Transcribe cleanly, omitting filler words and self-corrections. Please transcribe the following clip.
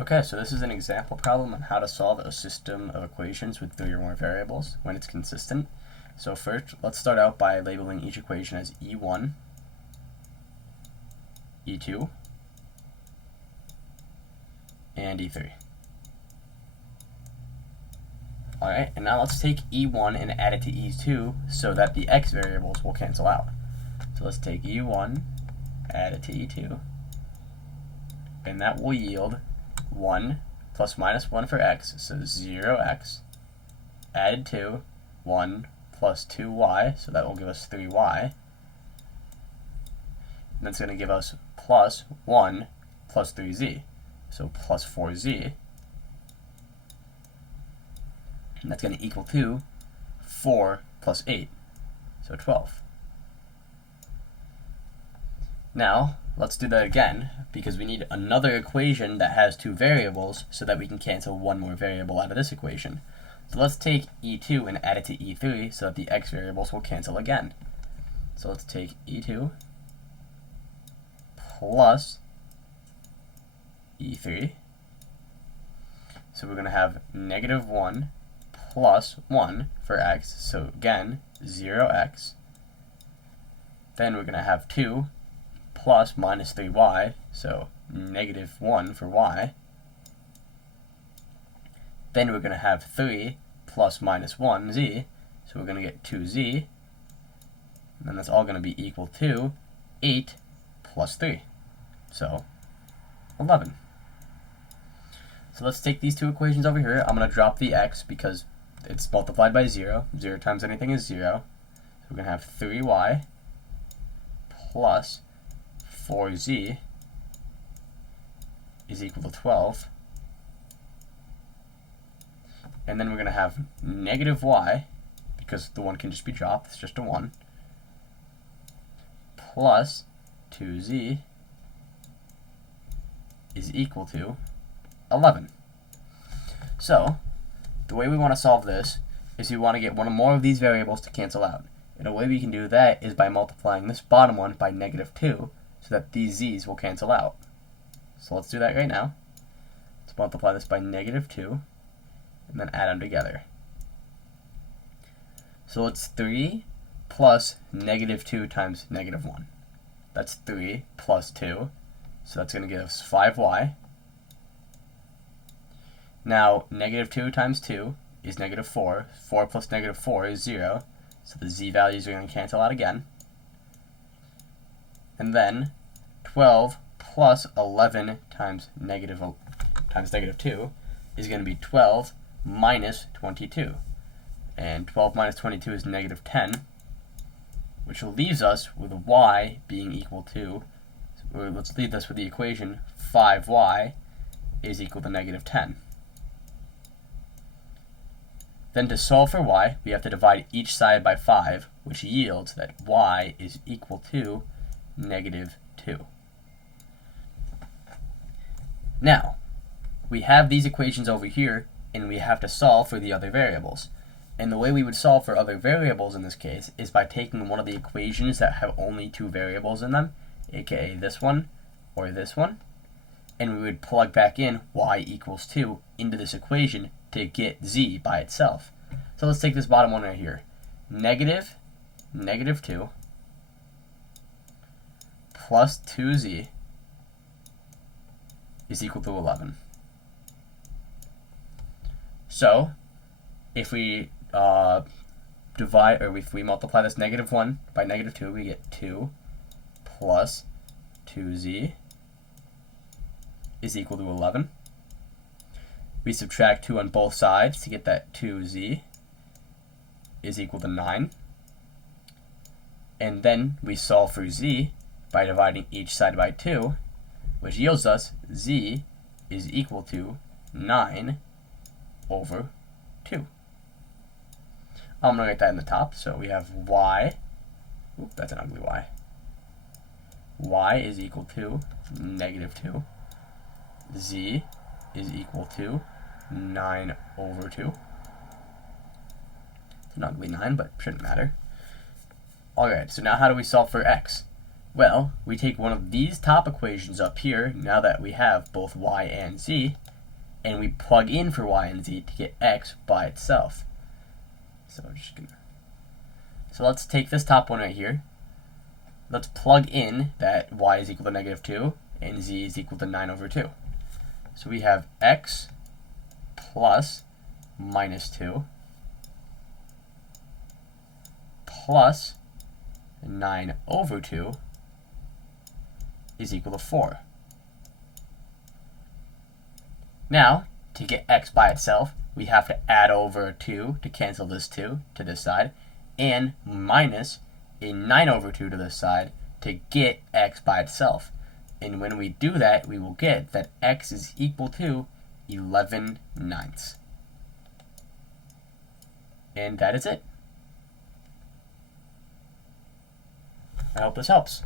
Okay, so this is an example problem on how to solve a system of equations with three or more variables when it's consistent. So first, let's start out by labeling each equation as E1, E2, and E3. Alright, and now let's take E1 and add it to E2 so that the x variables will cancel out. So let's take E1, add it to E2, and that will yield 1 plus minus 1 for x, so 0x, added to 1 plus 2y, so that will give us 3y. And that's going to give us plus 1 plus 3z, so plus 4z. And that's going to equal to 4 plus 8, so 12. Now, let's do that again, because we need another equation that has two variables so that we can cancel one more variable out of this equation. So let's take E2 and add it to E3 so that the x variables will cancel again. So let's take E2 plus E3. So we're going to have negative 1 plus 1 for x, so again, 0x. Then we're going to have 2 plus minus 3y, so negative 1 for y. Then we're going to have 3 plus minus 1z, so we're going to get 2z. And then that's all going to be equal to 8 plus 3, so 11. So let's take these two equations over here. I'm going to drop the x because it's multiplied by 0. 0 times anything is 0. So we're going to have 3y plus 4z is equal to 12. And then we're going to have negative y, because the 1 can just be dropped, it's just a 1, plus 2z is equal to 11. So, the way we want to solve this is we want to get one or more of these variables to cancel out. And a way we can do that is by multiplying this bottom one by negative 2 so that these z's will cancel out. So let's do that right now. Let's multiply this by negative 2 and then add them together. So it's 3 plus negative 2 times negative 1. That's 3 plus 2, so that's going to give us 5y. Now, negative 2 times 2 is negative 4. 4 plus negative 4 is 0. So the z values are going to cancel out again. And then 12 plus 11 times negative 2 is going to be 12 minus 22. And 12 minus 22 is negative 10, which leaves us with y being equal to, let's leave this with the equation 5y is equal to negative 10. Then to solve for y, we have to divide each side by 5, which yields that y is equal to negative 2. Now, we have these equations over here, and we have to solve for the other variables. And the way we would solve for other variables in this case is by taking one of the equations that have only two variables in them, aka this one or this one, and we would plug back in y equals 2 into this equation to get z by itself. So let's take this bottom one right here. Negative 2 plus 2z is equal to 11. So if we if we multiply this negative 1 by negative 2, we get 2 plus 2z is equal to 11. We subtract 2 on both sides to get that 2z is equal to 9. And then we solve for z by dividing each side by 2, which yields us z is equal to 9 over 2. I'm going to write that in the top. So we have y, that's an ugly y. Y is equal to negative 2. Z is equal to 9 over 2. It's an ugly 9, but shouldn't matter. Alright, so now how do we solve for x? Well, we take one of these top equations up here, now that we have both y and z, and we plug in for y and z to get x by itself. So let's take this top one right here. Let's plug in that y is equal to -2 and z is equal to 9/2. So we have x plus -2 plus 9/2 is equal to 4. Now, to get x by itself, we have to add over a 2 to cancel this 2 to this side, and minus a 9/2 to this side to get x by itself. And when we do that, we will get that x is equal to 11/9. And that is it. I hope this helps.